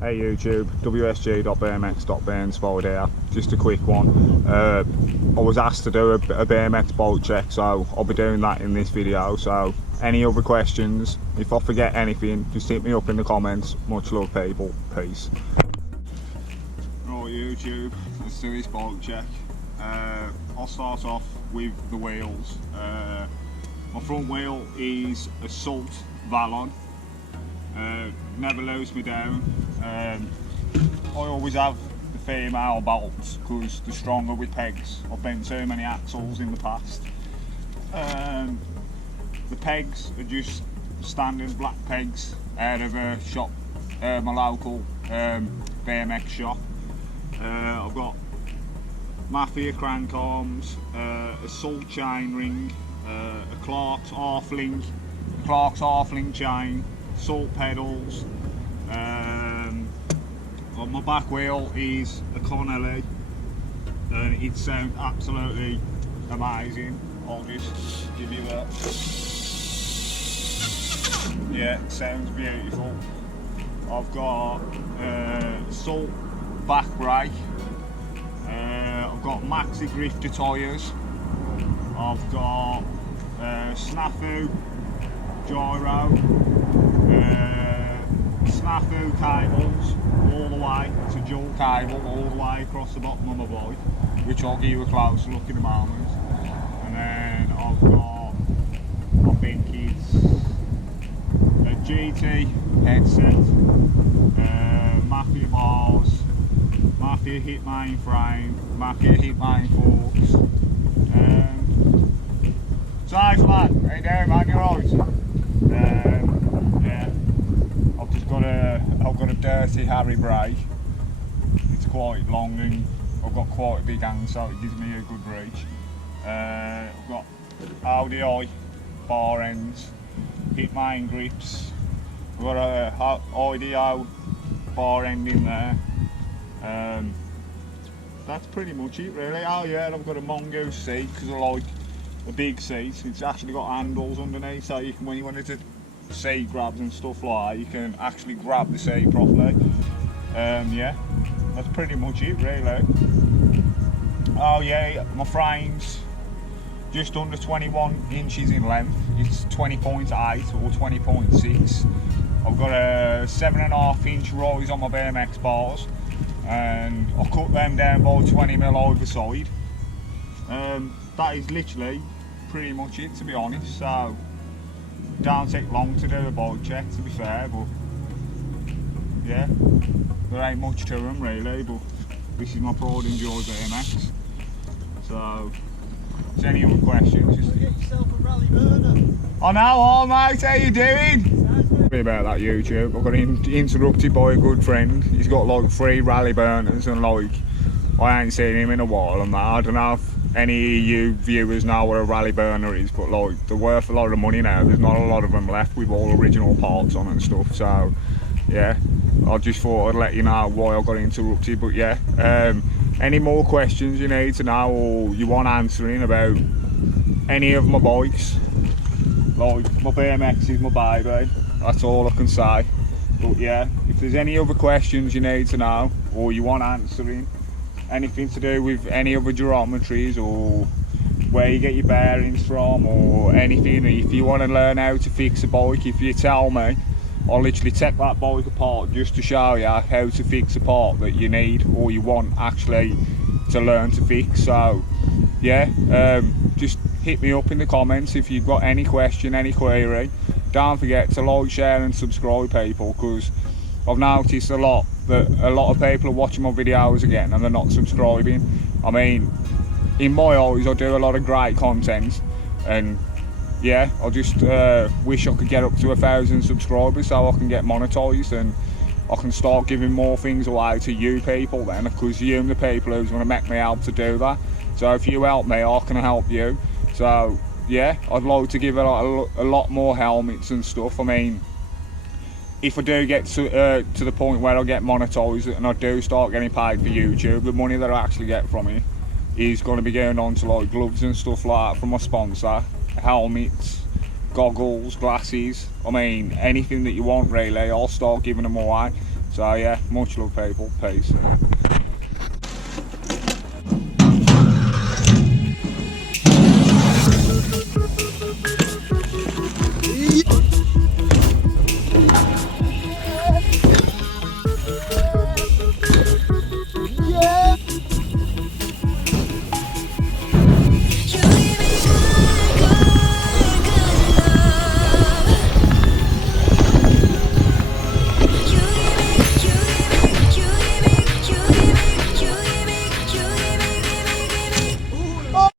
Hey YouTube, Wsg.bmx.be.inspired here. Just a quick one. I was asked to do a BMX bolt check, so I'll be doing that in this video. So any other questions, if I forget anything, just hit me up in the comments. Much love people, peace. Right YouTube, let's do this bolt check. I'll start off with the wheels. My front wheel is a Salt Valon. Never lows me down. I always have the female bolts because they're stronger with pegs. I've bent so many axles in the past. The pegs are just standard black pegs out of a shop, my local BMX shop. I've got Mafia crank arms, a Salt chain ring, a Clark's half-link chain, Salt pedals. On my back wheel is a Connelly, and it sounds absolutely amazing. I'll just give you that. Yeah, it sounds beautiful. I've got Salt back brake. I've got Maxi grifter tyres. I've got Snafu gyro, Snafu cables all the way. It's a dual cable all the way across the bottom of my bike, which I'll give you a close look in a moment. And then I've got, I think it's a GT headset, Mafia bars, Mafia hit main frame, Mafia hit main forks. So lad, how you doing, man? You alright? Yeah, I've got a dirty Harry brake. It's quite long and I've got quite a big hand, so it gives me a good reach. I've got Audi bar ends, hit main grips. I've got a IDO bar end in there. That's pretty much it really. Oh yeah, I've got a Mongoose seat because I like a big seat. It's actually got handles underneath, so you can, when you wanted to seat grabs and stuff like that, you can actually grab the seat properly. Yeah, that's pretty much it really. Oh yeah, my frame's just under 21 inches in length. It's 20.8 or 20.6. I've got a 7.5 inch rise on my BMX bars, and I cut them down by 20mm either side. That is literally pretty much it, to be honest. So don't take long to do a bolt check, to be fair, but yeah, there ain't much to them really, but this is my pride and joy BMX. So if there's any other questions, just get yourself a rally burner. I know, oh mate, how you doing? Sorry about that YouTube, I got interrupted by a good friend. He's got like 3 rally burners and like I ain't seen him in a while and that. I don't know if any of you viewers know what a rally burner is, but like they're worth a lot of money now. There's not a lot of them left with all original parts on and stuff. So yeah, I just thought I'd let you know why I got interrupted. But yeah, any more questions you need to know or you want answering about any of my bikes, like my BMX is my baby, that's all I can say. But yeah, if there's any other questions you need to know or you want answering, anything to do with any other geometries or where you get your bearings from or anything, if you want to learn how to fix a bike, if you tell me, I'll literally take that bike apart just to show you how to fix a part that you need or you want actually to learn to fix. So yeah, just hit me up in the comments if you've got any question, any query. Don't forget to like, share and subscribe people, because I've noticed a lot of people are watching my videos again and they're not subscribing. I mean, in my eyes I do a lot of great content, and yeah, I just wish I could get up to 1,000 subscribers so I can get monetized and I can start giving more things away to you people then, because you're the people who's going to make me help to do that. So if you help me, I can help you. So yeah, I'd like to give a lot more helmets and stuff. I mean, if I do get to the point where I get monetized and I do start getting paid for YouTube, the money that I actually get from it is going to be going on to like gloves and stuff like that from my sponsor, helmets, goggles, glasses. I mean, anything that you want really, I'll start giving them away. So So yeah, much love people, peace.